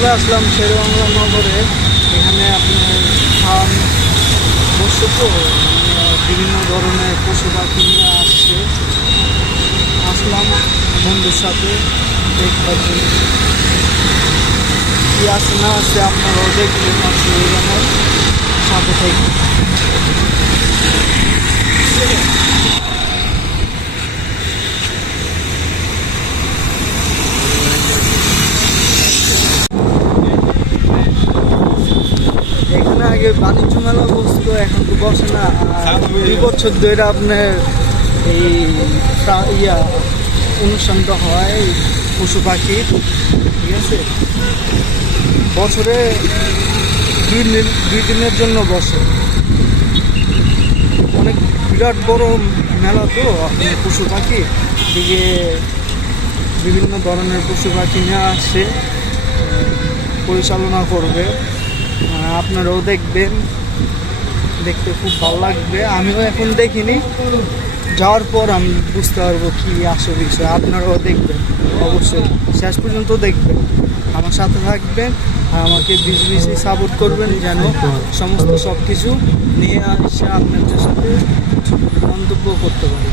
চলে আসলাম শেরেবাংলা নগরে। এখানে আপনার ফার্ম বসে তো বিভিন্ন ধরনের পশু পাখি নিয়ে আসলাম বন্ধুর সাথে দেখবার জন্য। কি আছে না আছে আপনারাও দেখবেন, আসলে এখানে সাথে থেকে। এখানে আগে বাণিজ্য মেলা বসতো, এখন তো বসে না। 2 বছর ধরে আপনার এই অনুষ্ঠানটা হয় পশু পাখি, ঠিক আছে। বছরে 2 দিনের জন্য বসে। অনেক বিরাট বড় মেলা তো আপনার পশু পাখি দিকে বিভিন্ন ধরনের পশু পাখি নিয়ে আসে, পরিচালনা করবে। আপনারাও দেখবেন, দেখতে খুব ভালো লাগবে। আমিও এখন দেখিনি, যাওয়ার পর আমি বুঝতে পারবো কি আসল বিষয়। আপনারাও দেখবেন, অবশ্যই শেষ পর্যন্ত দেখবেন, আমার সাথে থাকবেন আর আমাকে বেশি সাপোর্ট করবেন, যেন সমস্ত সব কিছু নিয়ে এসে আপনাদের সাথে মন্তব্য করতে পারি।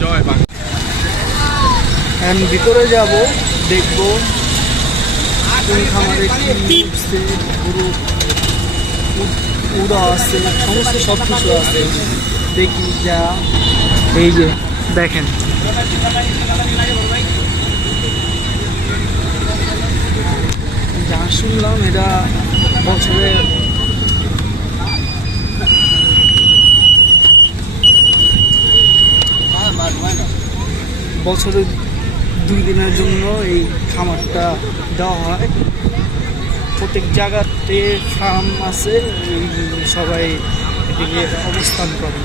জয় বাংলা। আমি ভিতরে যাব, দেখব কোন খামারে কি উঠছে, গরু উড়া আছে, সমস্ত সব কিছু আছে। দেখি যা, এই যে দেখেন যা শুনলাম, এটা বছরে 2 দিনের জন্য এই খামারটা দেওয়া হয়। প্রত্যেক জায়গাতে ফার্ম আছে, সবাই এদিকে অবস্থান করে।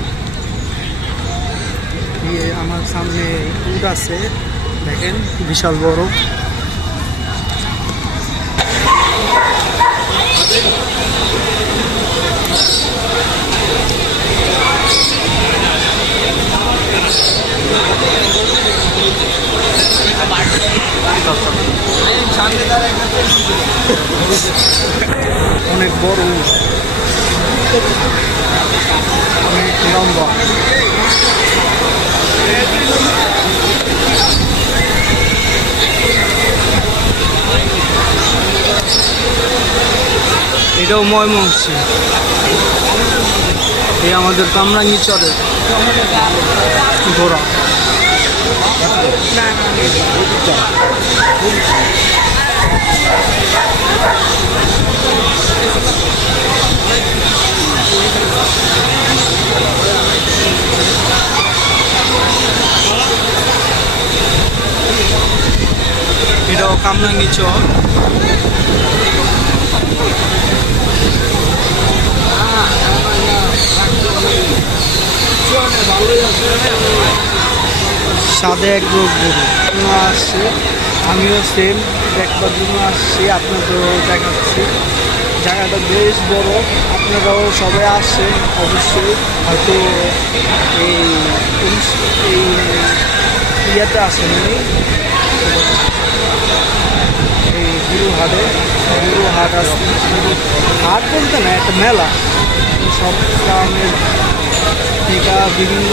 আমার সামনে উট আছে, দেখেন বিশাল বড়। অনেক বড়, অনেক লম্বা। এটাও ময়মনসিং, এই আমাদের কামরাঙ্গীরচরের ঘোড়া। এটাও কামরাঙ্গীরচর। সাদে এক রোগ গরু আসছে, আমিও সেম দেখবার জন্য আসছি, আপনাদেরও দেখাচ্ছি। জায়গাটা বেশ বড়, আপনারাও সবাই আসছেন অবশ্যই। হয়তো এই ইয়েতে আসেননি, এই গরু হাট আসছে। হাট বলতে না, একটা মেলা। সব গ্রামের থেকে বিভিন্ন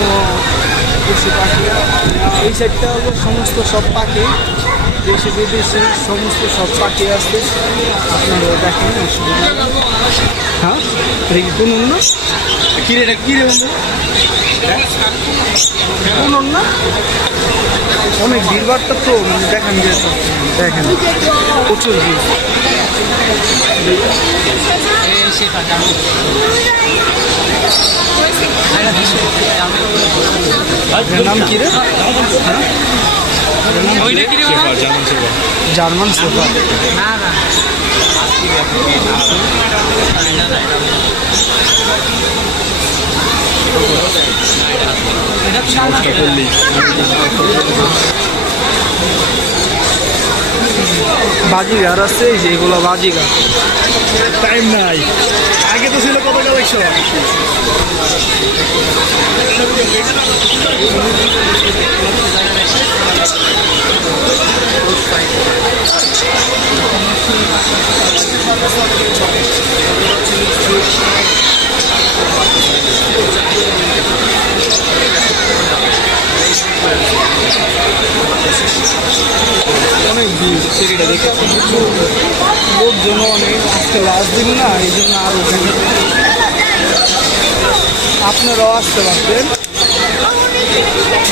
পশু পাখি, এই সাইডটা হলো সমস্ত সব পাখি, দেশি বিদেশি সমস্ত সব পাখি আছে। আপনারাও দেখেন, অসুবিধা। হ্যাঁ, এটা কি কোন না? কিরে এটা কিরে বন্ধু? কোন না? অনেক ভিড়ভাড়টা তো, মানে দেখেন যে দেখেন প্রচুর ভিড়। নাম কি রে? German shepherd. বাজিগার আছে, যেগুলো বাজিগার। টাইম নাই, আগে তো ছিল কত কালেকশন। অনেক ভিড় ফেরিটা দেখে লোকজন অনেক, আজকে লাস্ট দিন না, এই জন্য আরও ভিড়। আপনারাও আসতে পারতেন,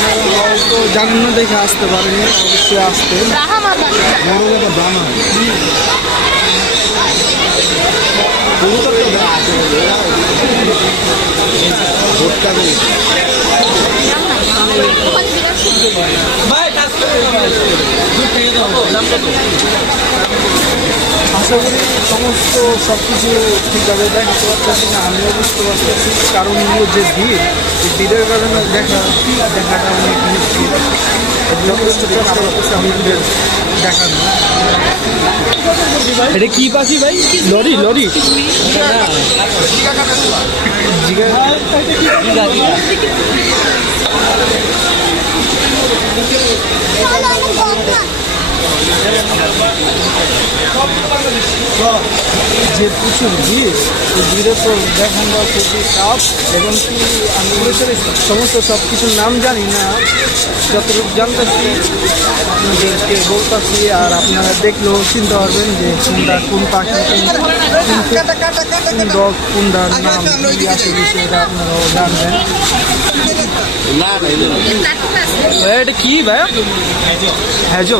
আপনারা হয়তো জানেন না দেখে আসতে পারেনি, অবশ্যই আসতেন। আশা করি সমস্ত সব কিছু ঠিকভাবে দেখাতে পারতেছি না, আমিও বুঝতে পারতেছি, কারণ হলো যে ভিড়, এই ভিড়ের কারণে দেখাটা অনেক মুশকিল। যথেষ্ট চেষ্টা করতেছি আমাদের দেখানো। এটা কি পাখি ভাই? লরি লরি যে প্রচুর ভিড়, এই ভিড়ে তো দেখানো খুবই টাফ। এবং কি আমি সমস্ত সব কিছুর নাম জানি না, যতটুকু জানতেছি আপনাদেরকে বলতেছি, আর আপনারা দেখলেও চিনতে পারবেন যে কোনটা কোন পাখি, কোন ডগ, কোনটার নাম কি আছে বিষয়টা আপনারাও জানবেন। এটা কি ভাই? হ্যাজো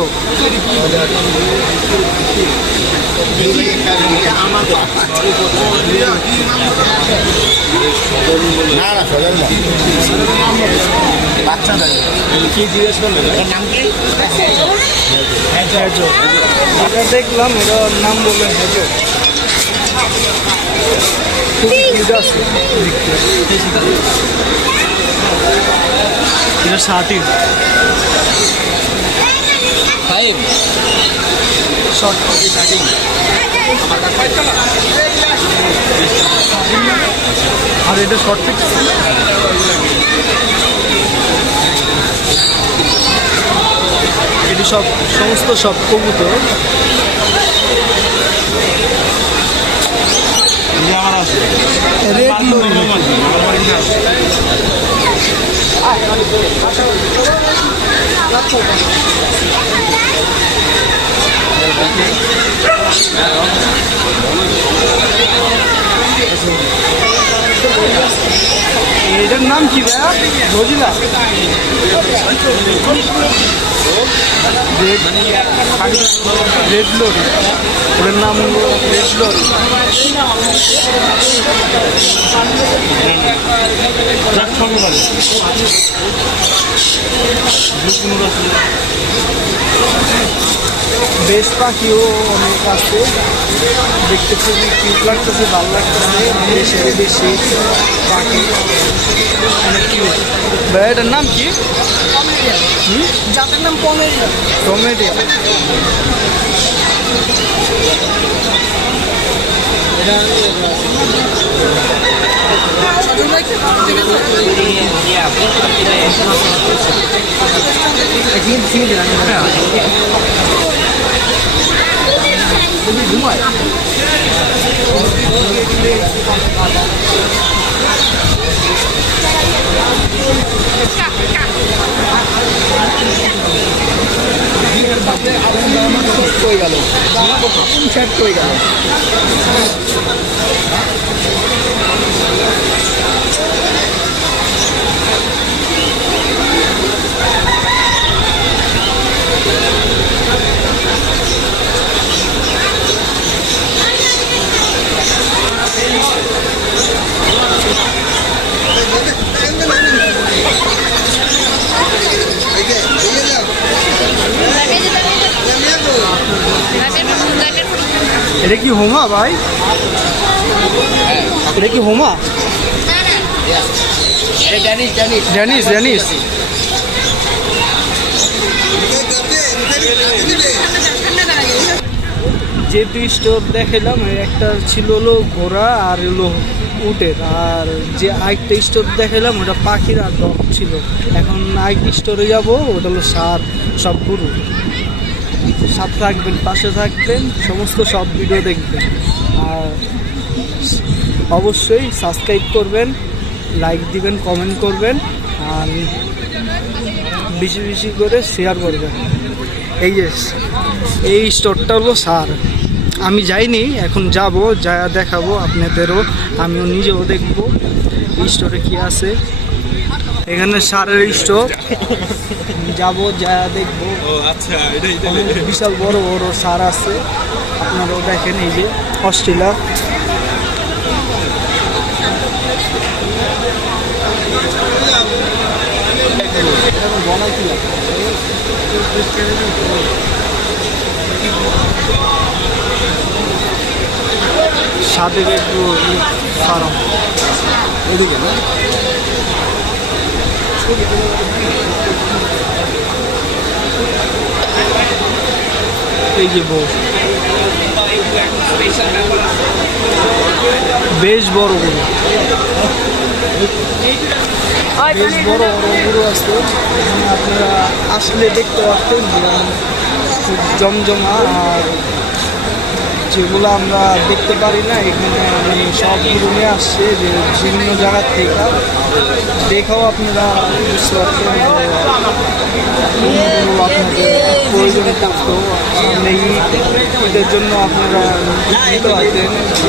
না না সজাল না বাচ্চা কি জিজ্ঞেস করলেন এর নাম কি? হ্যাজো, এটা দেখলাম, এটার নাম বললেন হ্যাজো। খুবই কিউট আছে এটা সাথী শর্ট আর এটা শর্ট পিক। এটি সমস্ত সব কবুতর। রেড লরি, এটার নাম কি ভাইয়া? রোজিলা, রেড লরি, ওটার নাম হলো রেড লরি। বেশ পাখিও অনেক আছে, দেখতে খুবই কিউট লাগতেছে, ভালো লাগতেছে। দেশের বেশি পাখি অনেক কিউট। ভাই এটার নাম কি? জাতের নাম পমেরিয়ান। পমেরিয়ান, ঘুমায় হয়ে গেল, সেট হয়ে গেল। এটা কি হোমা ভাই? এটা কি হোমা? Danish, Danish. যে দুই স্টোর দেখালাম, একটা ছিল হলো ঘোড়া আর হলো উটের, আর যে আরেকটা স্টোর দেখালাম ওটা পাখির আর ডগ ছিল। এখন আরেকটা স্টোরে যাবো, ওটা হলো সার সব গরু। সাথে থাকবেন, পাশে থাকবেন, সমস্ত সব ভিডিও দেখবেন, আর অবশ্যই সাবস্ক্রাইব করবেন, লাইক দিবেন, কমেন্ট করবেন, আর বেশি বেশি করে শেয়ার করবেন। এই যে এই স্টোরটা হলো সার, আমি যাইনি, এখন যাব, যা দেখাবো আপনাদেরও, আমিও নিজেও দেখবো এই স্টোরে কী আছে। এখানে সারের স্টোর, যাব, যা দেখবো। আচ্ছা, অনেক বিশাল বড় বড় সার আছে, আপনারাও দেখেন। এই যে অস্ট্রেলিয়া, সাথে একটু ফার্ম এদিকে না, এই যে বউ বেশ বড় গরু, বেশ বড় বড় গরু আছে এখানে, আপনারা আসলে দেখতে পাচ্ছেন যে খুব জমজমা। আর যেগুলো আমরা দেখতে পারি না এখানে আমি সব গরু নিয়ে আসছে যে বিভিন্ন জায়গার থেকে, দেখাও আপনারা বুঝতে পারছেন যে আপনাদের প্রয়োজন থাকতো সামনে ঈদের জন্য আপনারা নিতে পারতেন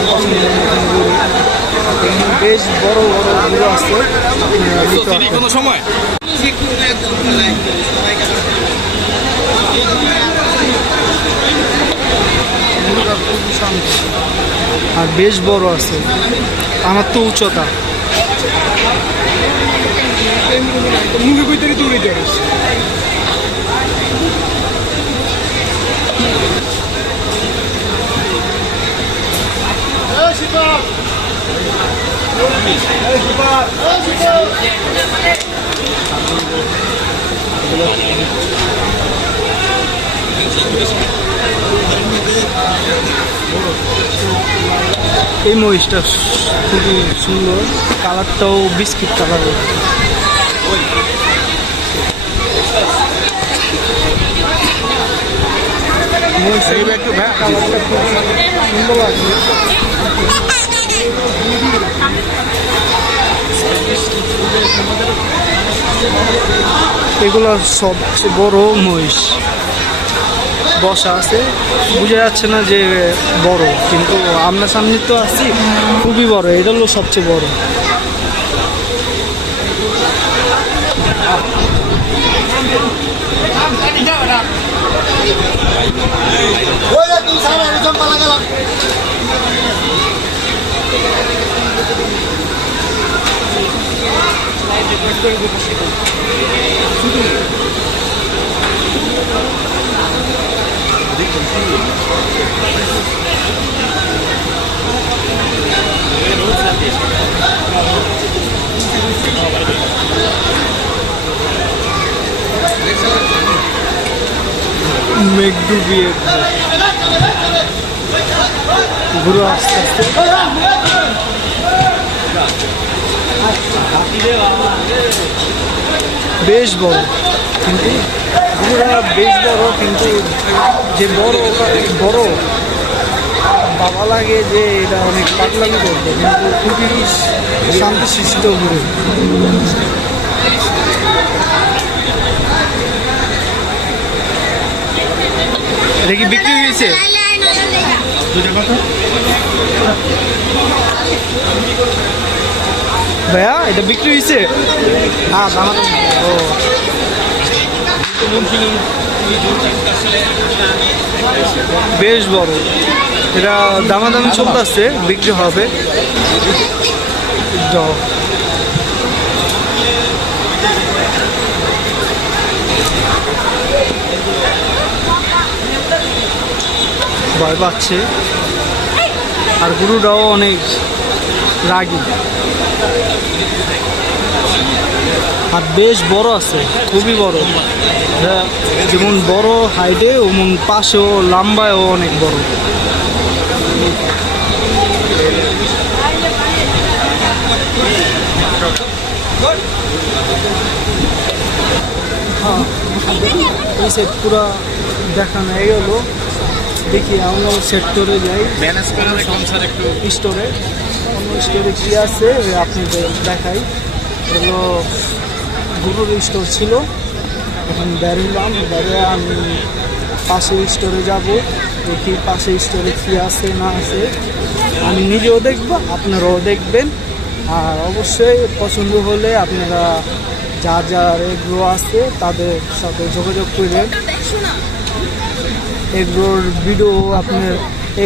পছন্দের মতন গরু। এখানে বেশ বড় বড় গরু আছে, আপনারা নিতে পারতেন। কোনো সময় খুবই শান্ত আর বেশ বড় আছে, আমার তো উচ্চতা। মুখে কইতে তুলে দেয়। এই মহিষটা খুবই সুন্দর, কালারটাও বিস্কিট কালারের। মহিষের একটু কালারটা খুব সুন্দর লাগছে। এগুলো সবচেয়ে বড় মহিষ, বসা আছে, বোঝা যাচ্ছে না যে বড়, কিন্তু আমরা সামনে তো আছি, খুবই বড়, এটা হলো সবচেয়ে বড়। মেঘ ডুবিয়ে ঘুরে আস্তে আস্তে বেশ বড়, কিন্তু ঘুরা বেশ বড়, কিন্তু যে বড় বড় বাবা লাগে যে এটা অনেক পাগলামি করবে, কিন্তু খুবই শান্তশিষ্ট ঘুরে। এটা কি বিক্রি হয়েছে? ভাইয়া এটা বিক্রি হয়েছে? হ্যাঁ, ও বেশ বড়, এটা দামাদামি চলতেছে, বিক্রি হবে। ভয় পাচ্ছে, আর গরুটাও অনেক রাগী, আর বেশ বড় আছে, খুবই বড়। যেমন বড় হাইটে ওমন পাশেও লম্বায়ও অনেক বড়। হ্যাঁ, এই সেট পুরা দেখানো হয়ে গেল। দেখি আমরা সেক্টরে যাই, স্টোরে অন্য স্টোরে কী আছে আপনাদের দেখাই। এগুলো গরুর স্টোর ছিল, এখন বের হলাম, বেরে আমি পাশের স্টোরে যাব, দেখি পাশের স্টোরে কী আছে না আছে। আমি নিজেও দেখব, আপনারাও দেখবেন। আর অবশ্যই পছন্দ হলে আপনারা যার যার এগ্রো আছে তাদের সাথে যোগাযোগ করবেন। এগ্রোর ভিডিও আপনার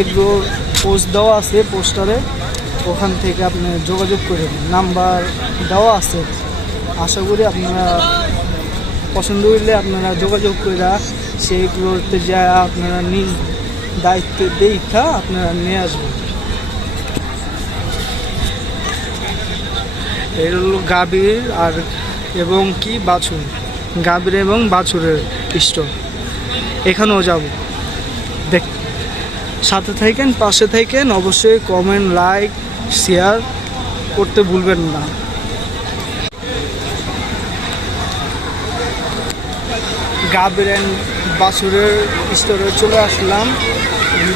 এগ্রোর পোস্ট দেওয়া আছে পোস্টারে, ওখান থেকে আপনি যোগাযোগ করবেন, নাম্বার দেওয়া আছে। আশা করি আপনারা পছন্দ হইলে আপনারা যোগাযোগ করে সেইগুলোতে যা আপনারা নিজ দায়িত্বে দেখা আপনারা নিয়ে আসবেন। এর হলো গাভীর আর এবং কি বাছুর, গাভীর এবং বাছুরের স্টোর। এখানেও যাব, দেখ সাথে থাকেন, পাশে থাকেন। অবশ্যই কমেন্ট, লাইক, শেয়ার করতে ভুলবেন না। গাভীর অ্যান্ড বাছুরের স্টোরে চলে আসলাম।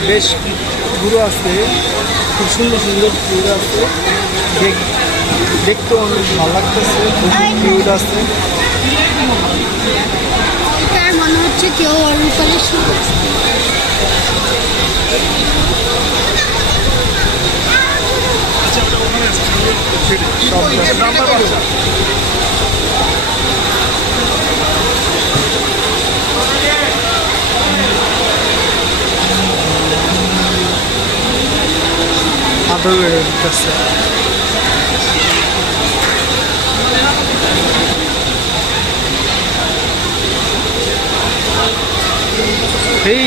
বেশ গরু আছে, খুব সুন্দর সুন্দর গরু আছে, দেখতে অনেক ভালো লাগতেছে, কিউট আছে। মনে হচ্ছে কেউ ওর উপরে শুয়ে আদরের কাছে এই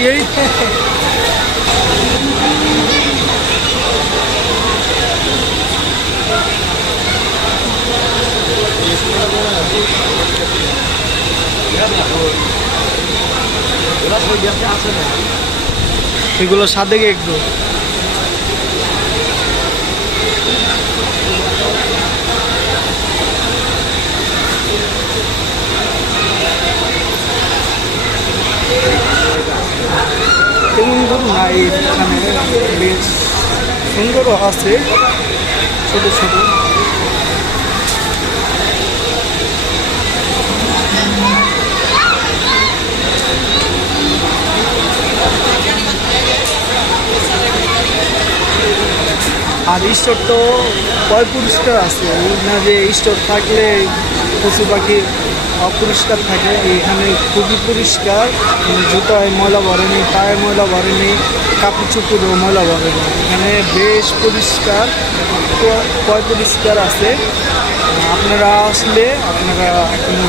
এগুলো সাদে একটু তেমন গরু নাই এখানে, বেশ সুন্দরও আছে ছোট ছোট। আর স্টোর তো পরিষ্কার আছে না, যে স্টোর থাকলে পশু পাখি অপরিষ্কার থাকে। এখানে খুবই পরিষ্কার, জুতোয় ময়লা ভরেনি, পায়ে ময়লা ভরেনি, কাপড় চুপড়েও ময়লা ভরেনি। এখানে বেশ পরিষ্কার, পরিষ্কার আছে। আপনারা আসলে আপনারা কোনো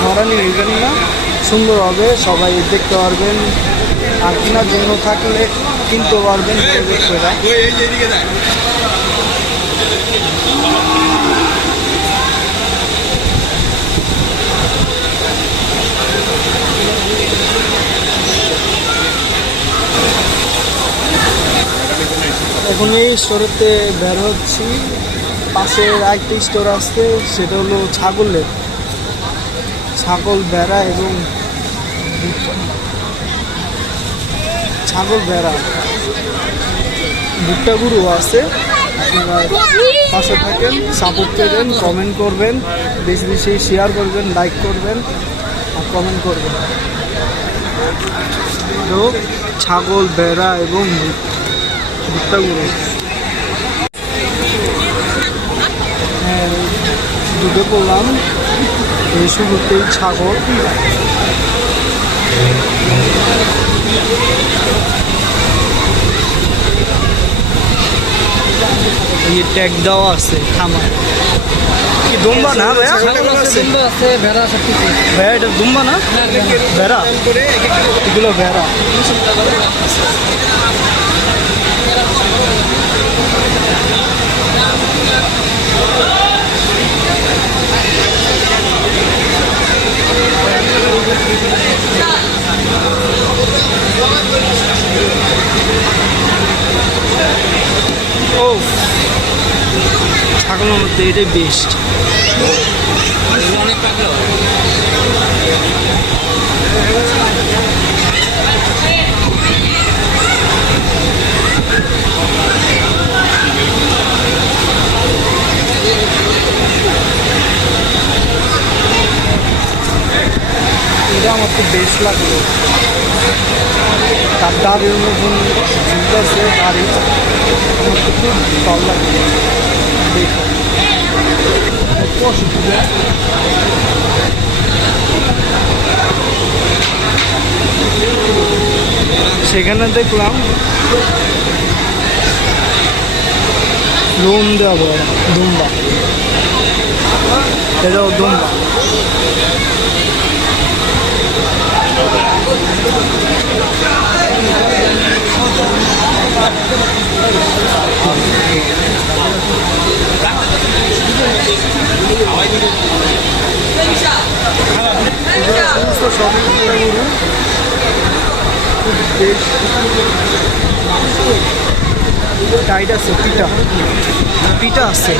ধরানি নেবেন না, সুন্দর হবে, সবাই দেখতে পারবেন। আর কেনার জন্য থাকলে কিনতে পারবেন। এখন এই স্টোরেতে বের হচ্ছি, পাশে আরেকটি স্টোর আছে, সেটা হলো ছাগলের, ছাগল ভেড়া এবং ছাগল ভেড়া ভুট্টা গরু আছে। আপনারা পাশে থাকেন, সাপোর্ট করবেন, কমেন্ট করবেন, বেশি বেশি শেয়ার করবেন, লাইক করবেন আর কমেন্ট করবেন। তো ছাগল ভেড়া এবং ভুট্টা গরু দুটো করলাম। এই শুরুতেই ছাগল, এই ট্যাগ দেওয়া আছে খামার। কি দুম্বা না ভাইয়া? ভেড়া সব কিছু। ভাইয়া এটা দুম্বা না, ভেড়া? এগুলো ভেড়া। ও ছাগলের মধ্যে এটাই বেস্ট। অনেক পাগল। এটা আমার খুব বেশ লাগলো। তার দাড়ির মতন ঝুলতেছে দাড়ি, আমার তো খুব ভালো লাগলো দেখো। সেখানে দেখলাম লোন দেওয়া দুম্বা, এটাও দুম্বা। টাইট আছে, পিটা আছে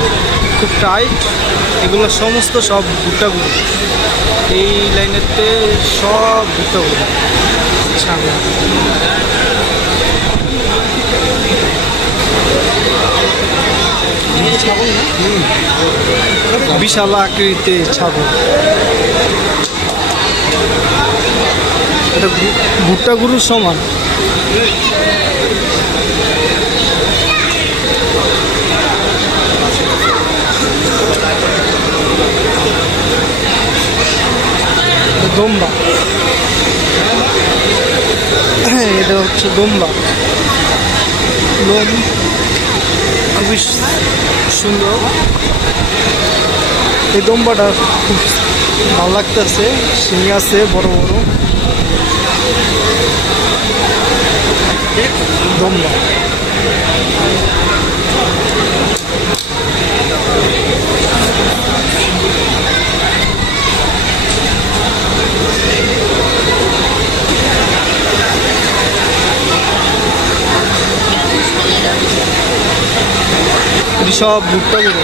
খুব টাইট। এগুলো সমস্ত সব ভুট্টাগুলো, এই লাইনেতে সব ভুট্টাগুলো ছাগল। ছাগল না, বিশাল আকৃতির ছাগল। এটা ভুট্টা গরুর সমান। দোম্বা, এটা হচ্ছে দোম্বা। লোম খুবই সুন্দর। এই দোম্বাটা খুব ভালো লাগতেছে, শিং আছে বড় বড় দোম্বা। সব ভুট্টা গুলো,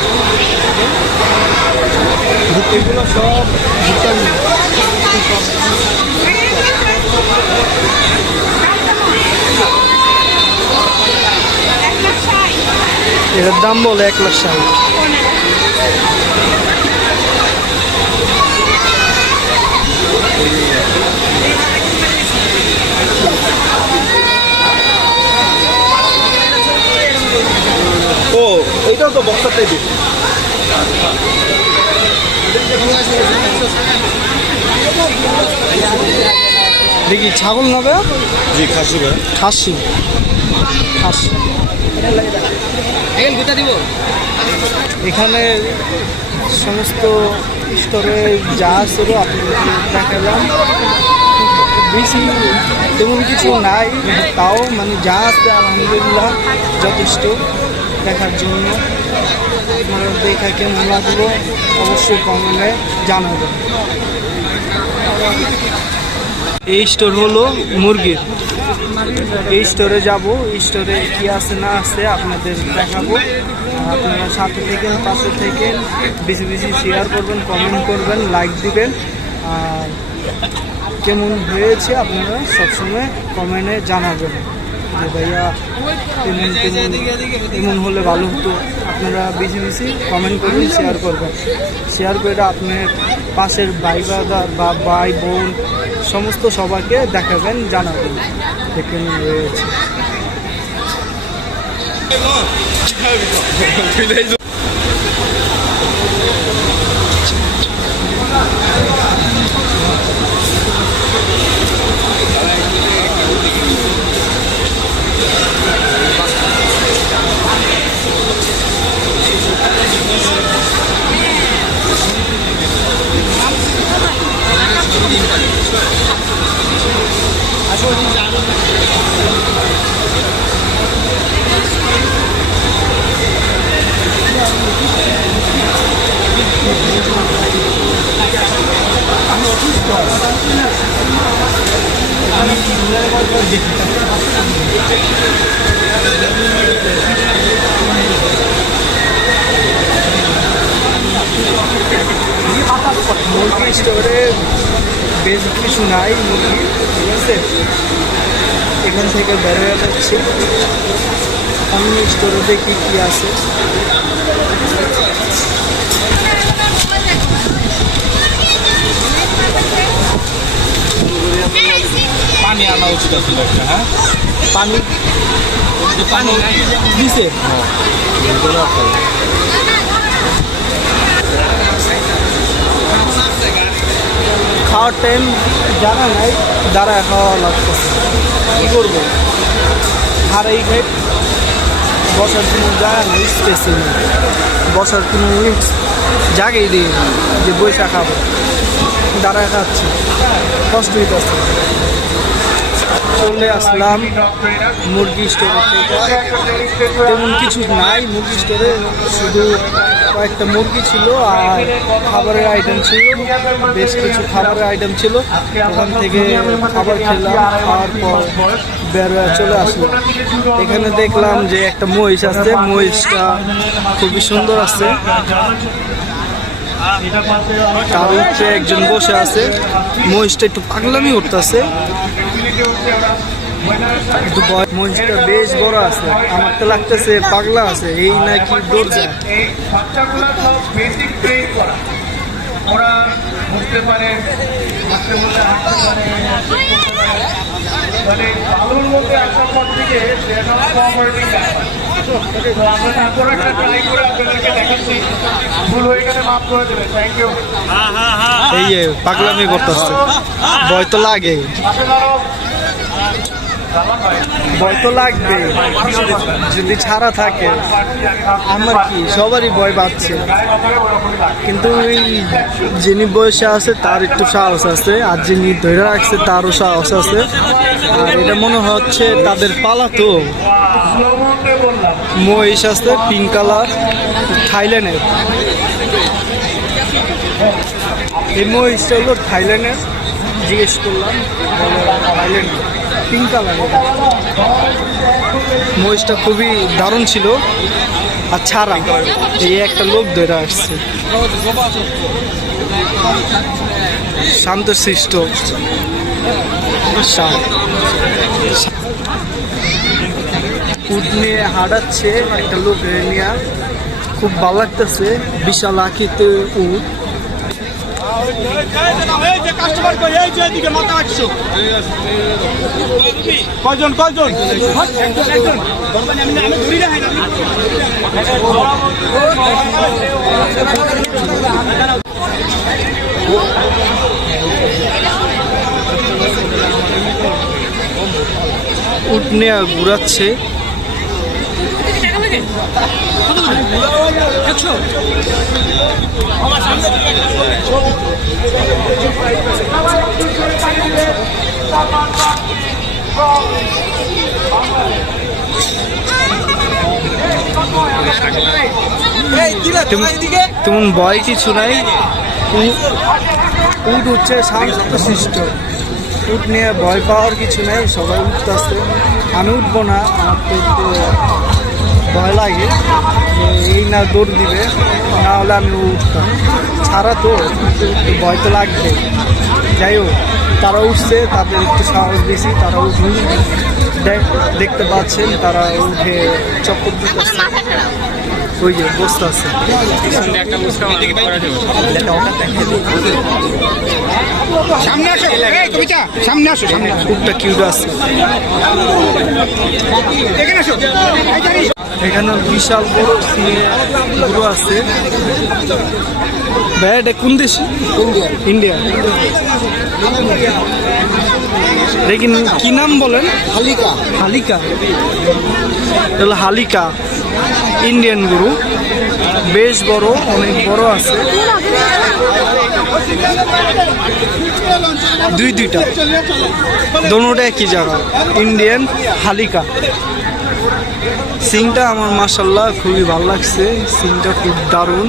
এগুলো সব ভুট্টা গুলো। এটার দাম বলে 1,60,000। ও এইটাও তো বক্সার টাইপের। দেখি ছাগল নেবে, জি খাসি ভাই, খাসি খাসি। এখানে সমস্ত স্তরে যা ছিল আপনাদের দেখালাম। বেশি তেমন কিছু নাই, তাও মানে যা আছে আলহামদুলিল্লাহ যথেষ্ট দেখার জন্য। আপনারা দেখা কেমন লাগলো অবশ্যই কমেন্টে জানাবেন। এই স্টোর হলো মুরগির। এই স্টোরে যাব, এই স্টোরে কি আছে না আছে আপনাদের দেখাবো। আপনারা সাথে থেকেন, পাশে থেকেন, বেশি বেশি শেয়ার করবেন, কমেন্ট করবেন, লাইক দিবেন। আর কেমন হয়েছে আপনারা সবসময় কমেন্টে জানাবেন যে ভাইয়া এমন হলে ভালো হতো। আপনারা বেশি বেশি কমেন্ট করবেন, শেয়ার করবেন। শেয়ার করে আপনার পাশের ভাই বাদা বা ভাই বোন সমস্ত সবাইকে দেখাবেন, জানাবেন যে কেমন হয়েছে। মুরগি স্টোরে বেশ কিছু নাই মুরগি, ঠিক আছে। এখান থেকে বেরোয় যাচ্ছে, অন্য স্টোরে দেখি কি আছে। উচিত ছিল একটা, হ্যাঁ? পানি পানি নাই। দিছে খাওয়ার টাইম জানা নাই, দাঁড়ায় খাওয়া লাগতেছে। কী করবো, হারাই খাই, বসার কোনো জায়গা নেই, স্পেসই নেই, বসার কোনো জায়গাই দিই না যে বৈশা খাবো, দাঁড়ায় খাচ্ছি, কষ্ট হইতেছে। চলে আসলাম মুরগি স্টোরে থেকে, তেমন কিছু নাই মুরগি স্টোরে, শুধু কয়েকটা মুরগি ছিল আর খাবারের আইটেম ছিল, বেশ কিছু খাবারের আইটেম ছিল। ওখান থেকে খাবার খেলাম, খাওয়ার পর বের হয়ে চলে আসলাম। এখানে দেখলাম যে একটা মহিষ আছে, মহিষটা খুবই সুন্দর আছে, তার উপরে একজন বসে আছে। মহিষটা একটু পাগলামি উঠতেছে, কিন্তু মহিষটা বেশ বড় আছে, আমার তো লাগতেছে পাগলা আছে, এই নাকি দৌড় যায়। ওরা বুঝতে পারে, হাঁটতে বললে হাঁটতে পারে, মানে ভালোর মধ্যে আসার পর থেকে সেটা কোঅপারেটিং ব্যাপার। তো আমরা তারপর একটা ট্রাই করে আপনাদেরকে দেখাচ্ছি, ভুল হয়ে গেলে মাফ করে দেবেন। Thank you. এই যে পাগলামি করতেছে, ভয় তো লাগে, ভয় তো লাগবে যদি ছাড়া থাকে। আমার কি সবারই ভয় পাচ্ছে, কিন্তু ওই যিনি বয়সে আছে তার একটু সাহস আছে, আর যিনি ধরে রাখছে তারও সাহস আছে। আর এটা মনে হচ্ছে তাদের পালা, তো মহিষ আছে পিঙ্ক কালার, থাইল্যান্ডের। এই মহিষটা হলো থাইল্যান্ডের, জিজ্ঞেস করলাম থাইল্যান্ড, পিঙ্ক কালার। মহিষটা খুবই দারুণ ছিল, আর ছাড়া এই একটা লোক ধরে আসছে, শান্তশিষ্ট, উট নিয়ে হাঁটাচ্ছে একটা লোক নিয়ে, খুব ভালো লাগতেছে, বিশাল আঁকিতে উট। কয়জন কয়জন? উট নিয়ে ঘুরাচ্ছে, তেমন ভয় কিছু নাই। উট হচ্ছে শান্তশিষ্ট, উট নিয়ে ভয় পাওয়ার কিছু নাই, সবাই উঠতেছে। আমি উঠবো না, আমার তো একটু ভয় লাগে যে এই না দৌড় দিবে, না হলে আমি উঠতাম, ছাড়া তো একটু ভয় তো লাগবে। যাই হোক, তারা উঠছে, তাদের একটু সাহস বেশি, তারা উঠুন। দেখতে পাচ্ছেন তারা উঠে চক্কর দিতেছে, ওই যে বসতে আছে। সামনে আসো, এই কবিতা, সামনে আসো, সামনে আসো। খুবটা কিউট আছে, এখানে আসো। এখানে বিশাল বড় গরু আছে। ভাই এটা কোন দেশ? ইন্ডিয়া। দেখি কি নাম বলেন? হালিকা। হালিকা, এটা হালিকা, ইন্ডিয়ান গরু, বেশ বড়, অনেক বড় আছে, দুইটা দোনোটা একই জায়গা, ইন্ডিয়ান হালিকা। সিংটা আমার মাশাআল্লাহ খুবই ভালো লাগছে, সিংটা খুব দারুণ।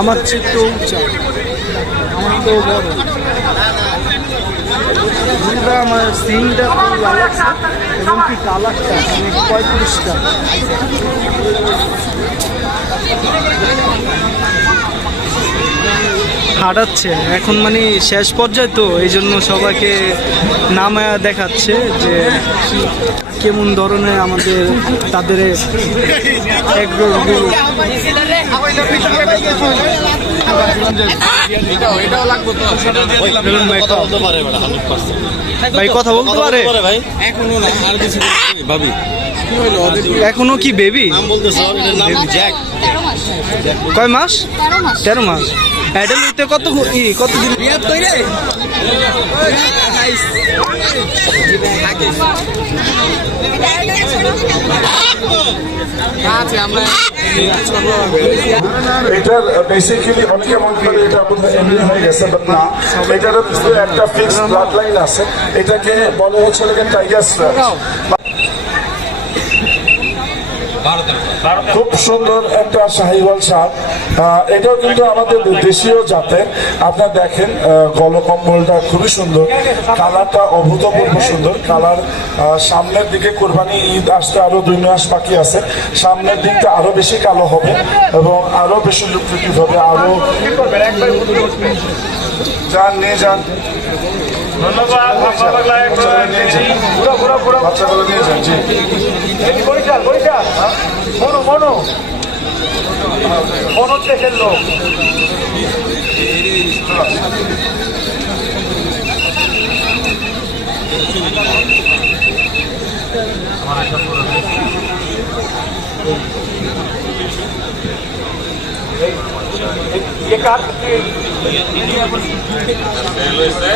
আমার চেয়ে তো উঁচা, আমার তো বড়, আমার সিংটা খুব ভালো লাগছে, এবং কি কালারটা অনেক পঁয়ত্রিশটা। হাঁটাচ্ছে এখন, মানে শেষ পর্যায়ে তো এই জন্য সবাইকে নামায়া দেখাচ্ছে যে কেমন ধরনের আমাদের তাদের এগরোল গুলো। ভাই কথা বলতে পারে ভাই এখনো না, আর কিছু ভাবি এখনো কি বেবি? নাম বলতেছ, এটার নাম জ্যাক। 13 মাস। কয় মাস? 13 মাস। 13 মাস। অ্যাডাল্ট হইতে কতদিন? এটার বেসিক্যালি অনেকে মনে করে এটা বোধহয় এমনি হয়ে গেছে, বাট না, এটার একটা ফিক্সড ব্লাড লাইন আছে। এটাকে বলে হচ্ছে টাইগার শ্রফ। খুব সুন্দর একটা শাহিওয়াল সার। এটাও কিন্তু আমাদের দেশীয় জাতের। আপনারা দেখেন গলকম্বলটা খুবই সুন্দর, কালারটা অভূতপূর্ব সুন্দর কালার। সামনের দিকে কোরবানি ঈদ আসতে আরো 2 মাস বাকি আছে, সামনের দিকটা আরো বেশি কালো হবে এবং আরো বেশি লুক্রেটিভ হবে। আরো যান নিয়ে যান, ধন্যবাদ। বাচ্চাগুলো নিয়ে যান। জি বরিশাল বরিশাল মনো মনো মনোর দেশের লোক।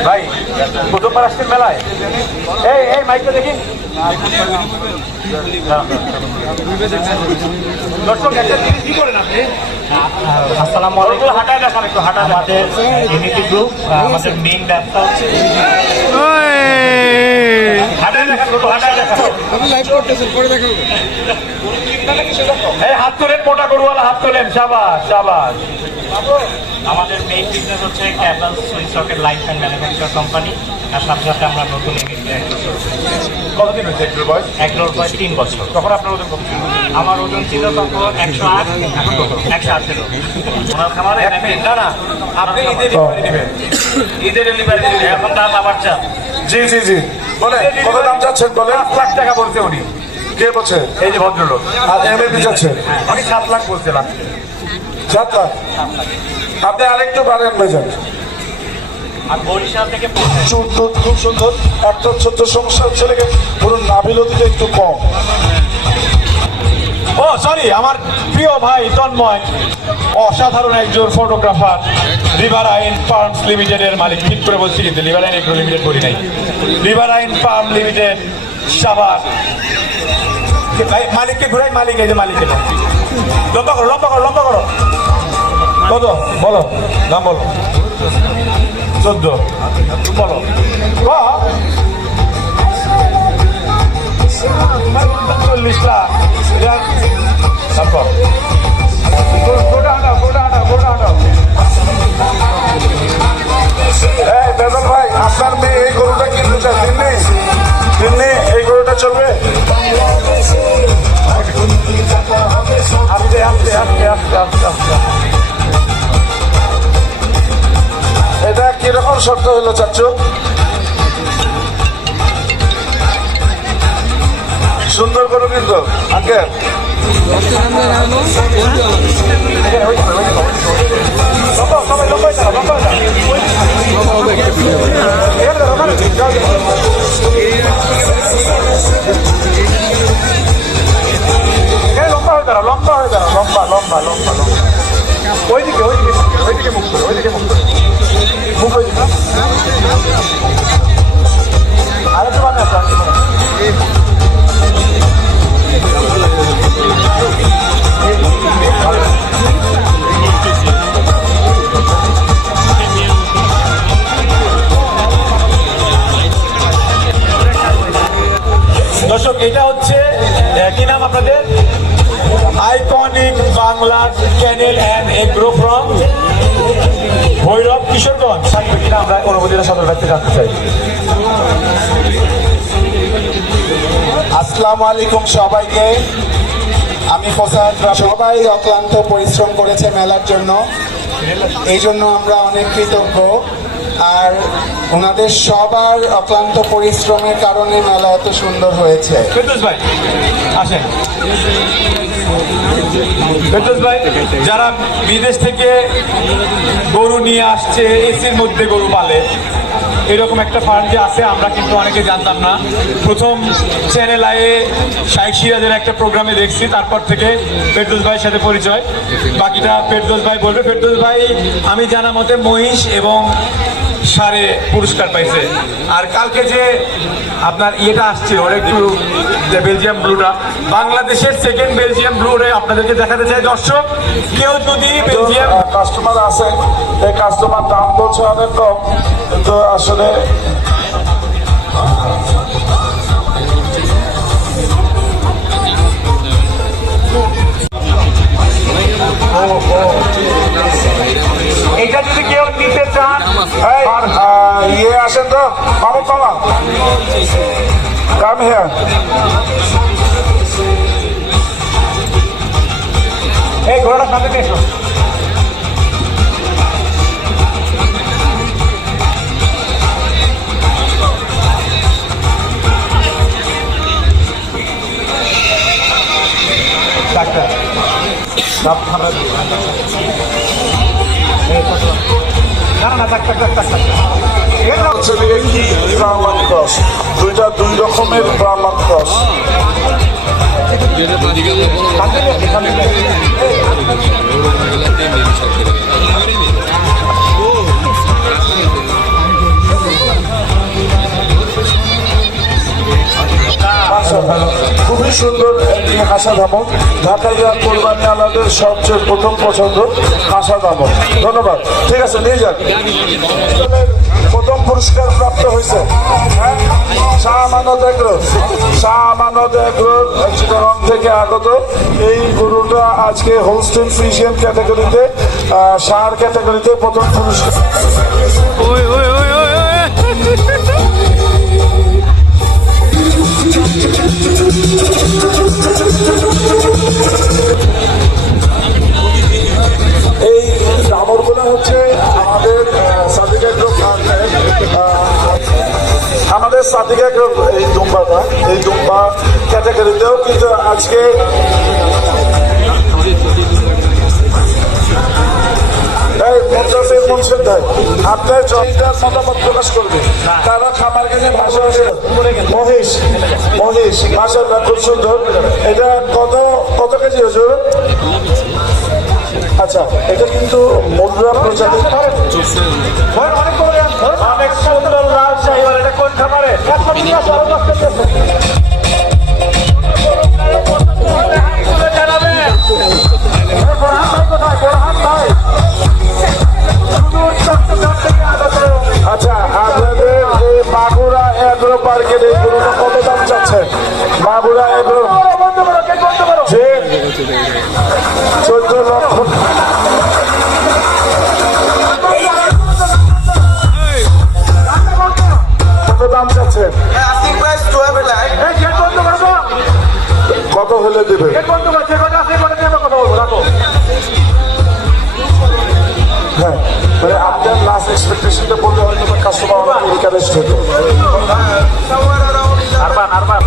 ভাই প্রথমবার আসছেন মেলায়? এই মাইকটা দেখি। দর্শক একটা জিনিস কি করেন আপনি? আসসালামু আলাইকুম। হাঁটায় দেখান একটু, হাঁটা। আমাদের ইউনিটি গ্রুপ, আমাদের মেইন ব্যবসা হচ্ছে হাঁটায় দেখান, হাঁটায় দেখান। এই হাত তোলেন, মোটা গরুওয়ালা হাত তোলেন। শাবাশ শাবাশ। আমাদের মেইন বিজনেস হচ্ছে cable switch socket light and manufacture company. আর সাথে সাথে আমরা নতুন কতদিন হচ্ছে এগুলোর বয়স? এগুলোর বয়স 3 বছর। তখন আপনার ওজন কত ছিল? আমার ওজন ছিল তখন 108, এখন কত? 108 ছিল। ওনার খামারে না না, আপনি ঈদের ডেলিভারি দিবেন, ঈদের ডেলিভারি দিবেন। এখন দাম আবার চাপ। জি জি জি, বলে কত দাম চাচ্ছেন? বলে 7 লাখ টাকা বলছে উনি। কে বলছে? এই যে ভদ্রলোক। আর এমএপি চাচ্ছেন? আমি 7 লাখ বলছিলাম। 7 লাখ। আপনি আরেকটু বাড়েন ভাইজান। আর বরিশাল থেকে চুল টুল খুব সুন্দর। একটা ছোট্ট সমস্যা হচ্ছে পুরো নাভিলতিটা একটু কম। ও সরি, আমার প্রিয় ভাই তন্ময় অসাধারণ একজন ফটোগ্রাফার, রিভারাইন ফার্মস লিমিটেডের মালিক। ঠিক করে বলছি কিন্তু রিভারাইন এগ্রো লিমিটেড বলি নাই, রিভারাইন ফার্ম লিমিটেড সাভার। মালিককে ঘুরাই, মালিক এই যে মালিক। লম্বা করো লম্বা করো লম্বা করো। কত বলো, দাম বলো। 14 বলো। 40টা তারপর গোটা হাঁটাও গোটা হাঁটাও গোটা হাঁটাও। এই বেদল ভাই, আপনার মেয়ে এই গরুটা কিনতে চায়? তিন্নি এই গরুটা চলবে? আস্তে আস্তে আস্তে আস্তে আস্তে আস্তে। এটা কিরকম শর্ত হলো চাচ্চু? সুন্দর গরু কিন্তু আঙ্কেল। লম্বা হয়ে দাঁড়া, লম্বা হয়ে দাঁড়া, লম্বা লম্বা লম্বা লম্বা। ওইদিকে ওইদিকে ওইদিকে মুখ করে, ওইদিকে মুখ করে, মুখ ওইদিকে। আরেকটু বানায় আপনার। দর্শক, এটা হচ্ছে কি নাম আপনাদের? Iconic Bangla channel and agro from Bhairab Kishoreganj. আমরা অনুমোদিত সদর ব্যক্তি জানতে চাই। আসসালামু আলাইকুম সবাইকে। আমি ফসাদ। সবাই অক্লান্ত পরিশ্রম করেছে মেলার জন্য। এই জন্য আমরা অনেক কৃতজ্ঞ। আর ওনাদের সবার অক্লান্ত পরিশ্রমের কারণে মেলা এত সুন্দর হয়েছে। ফেরদৌস ভাই আসেন। ফেরদৌস ভাই, যারা বিদেশ থেকে গরু নিয়ে আসছে, এসির মধ্যে গরু পালে, এরকম একটা ফার্ম যে আছে আমরা কিন্তু অনেকে জানতাম না। প্রথম চ্যানেল আয়ে শাইখ সিরাজের একটা প্রোগ্রামে দেখছি, তারপর থেকে ফেরদৌস ভাইয়ের সাথে পরিচয়। বাকিটা ফেরদৌস ভাই বলবে। ফেরদৌস ভাই আমি জানা মতে মহিষ এবং সারে পুরস্কার পাইছে। আর কালকে যে আপনার ইয়েটা আসছে ওটা একটু বেলজিয়াম ব্লুটা, বাংলাদেশের সেকেন্ড বেলজিয়াম ব্লু আপনাদেরকে দেখাতে চাই। দর্শক কেউ যদি বেলজিয়াম কাস্টমার আছে, এই কাস্টমার দাম বলছে অনেক কম, কিন্তু আসলে এটা যদি কেউ নিতে চান, ইয়ে আসেন তো মামুন মামা, কাম হিয়ার। এই ঘোড়াটার সাথে নিয়ে এসো। ডাক্তার না না ডাক্তার ডাক্তার হচ্ছে ব্রাহ্মণ ক্রস, দুইটা দুই রকমের ব্রাহ্মণ ক্রস। খুবই সুন্দর একটি হাসা ধামক। ঢাকাইয়া কোরবানি আলাদের সবচেয়ে প্রথম পছন্দ হাসা ধামক। ধন্যবাদ। ঠিক আছে, নিয়ে যান। প্রথম পুরস্কার প্রাপ্ত হয়েছে শাহ আমানত এগ্রো। শাহ আমানত এগ্রোর চিটাগং থেকে আগত এই গরুটা আজকে হোলস্টেইন ফ্রিজিয়ান ক্যাটাগরিতে, সার ক্যাটাগরিতে প্রথম পুরস্কার। এই দামরগুলো হচ্ছে আমাদের সাদিকা গ্রুপ, আমাদের সাদিকা গ্রুপ। এই দুম্বাটা, এই দুম্বা ক্যাটাগরিতেও কিন্তু আজকে আপনার জনতার মতামত প্রকাশ করবে, তারা খামার কিনে ভাষা মহিষ। মহিষ মাশাআল্লাহ খুব সুন্দর। এটা কত কেজি হয়েছে? আচ্ছা, এটা কিন্তু মুদ্রা প্রজাতি। অনেক সুন্দর লাল শাহিওয়াল। এটা কোন খামারে? আচ্ছা, আপনাদের এই মাগুরা এগ্রো পার্কের এই গরুটা কত দাম চাচ্ছে? মাগুরা এগ্রো যে 14 লক্ষ। কত দাম চাচ্ছে? কত হলে দেবে? হ্যাঁ, মানে আপনার লাস্ট এক্সপেকটেশনটা বললে হয়তো কাস্টমার অনেক এনকারেজড হতো। আরবান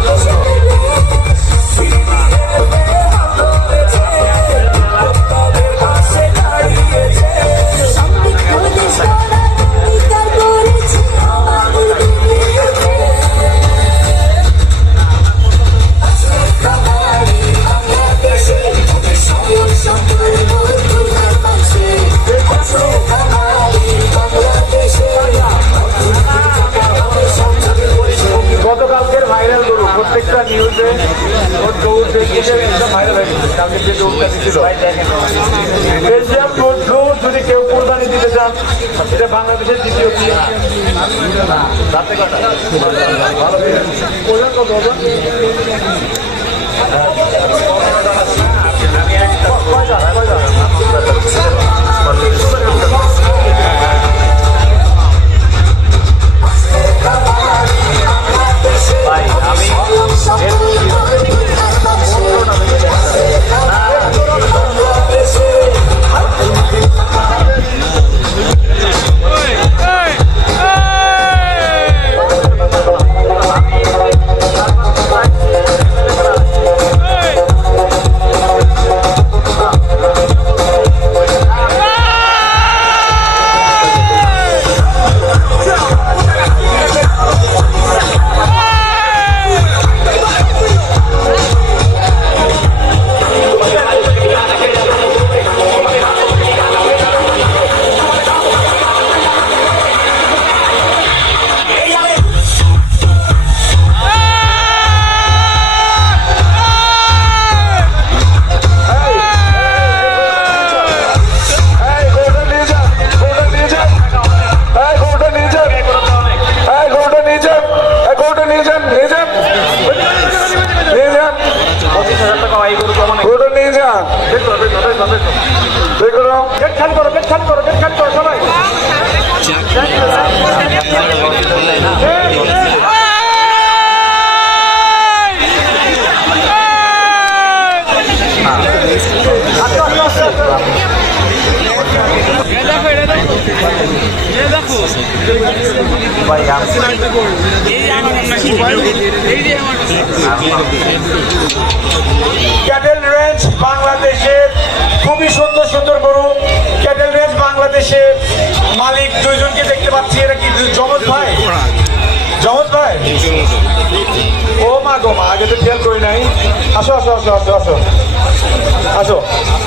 গতকালকের ভাইরাল গরু, প্রত্যেকটা নিউজে ওর দৌড় দেখে ভাইরাল হয়ে গেছে। কালকে যে দৌড়টা দিচ্ছিল বেলজিয়াম ব্লু, যদি কেউ কোরবানি দিতে চান, এটা বাংলাদেশের দ্বিতীয় কি রাতে কাটা ভালো ওজন কত ওজন? ভাই আমি ওটা নিয়ে যান দেখো গেট খালি করো, গেট খালি করো, গেট খালি করো সবাই। ক্যাটেল রেঞ্জ বাংলাদেশের খুবই সুন্দর সুন্দর গরু। ক্যাটেল রেঞ্জ বাংলাদেশের মালিক দুইজনকে দেখতে পাচ্ছি, এরা কি যমজ ভাই? যমজ ভাই? ও মা গো মা, আগে তো খেয়াল করি নাই। আসো আসো আসো আসো আসো আসো,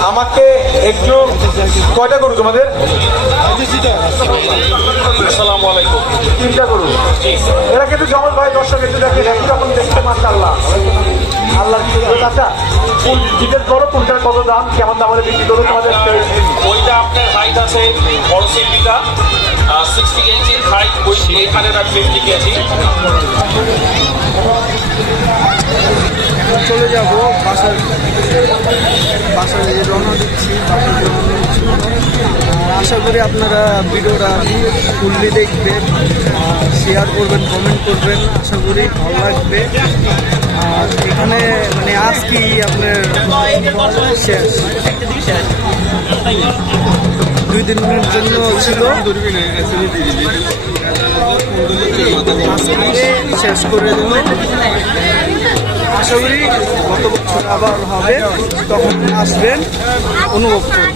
আমাকে একটু, কয়টা গরু তোমাদের? আসসালামু আলাইকুম। 3টা গরু। এরা কিন্তু যমজ ভাই, দর্শক একটু দেখেন, একই রকম দেখতে মাশাআল্লাহ। আল্লাহ আচ্ছা, ডিটেলস বলো কোনটার কত দাম, কেমন দাম হলে বিক্রি করো তোমাদের? ওইটা আপনার হাইট আছে বড় সিপিটা 60 কেজি, হাইট 850 কেজি। এখন চলে যাব বাসার রওনা দিচ্ছি, বাসার রওনা দিচ্ছি। আর আশা করি আপনারা ভিডিওটা ফুললি দেখবেন, শেয়ার করবেন, কমেন্ট করবেন, আশা করি ভালো লাগবে। আর এখানে মানে আজকে আপনার শেষ, 2-3 মিনিট জন্য ছিল, আজকে শেষ করে দেব। আশা করি গত বছর আবার হবে, তখন আসবেন, অনুভব করবেন।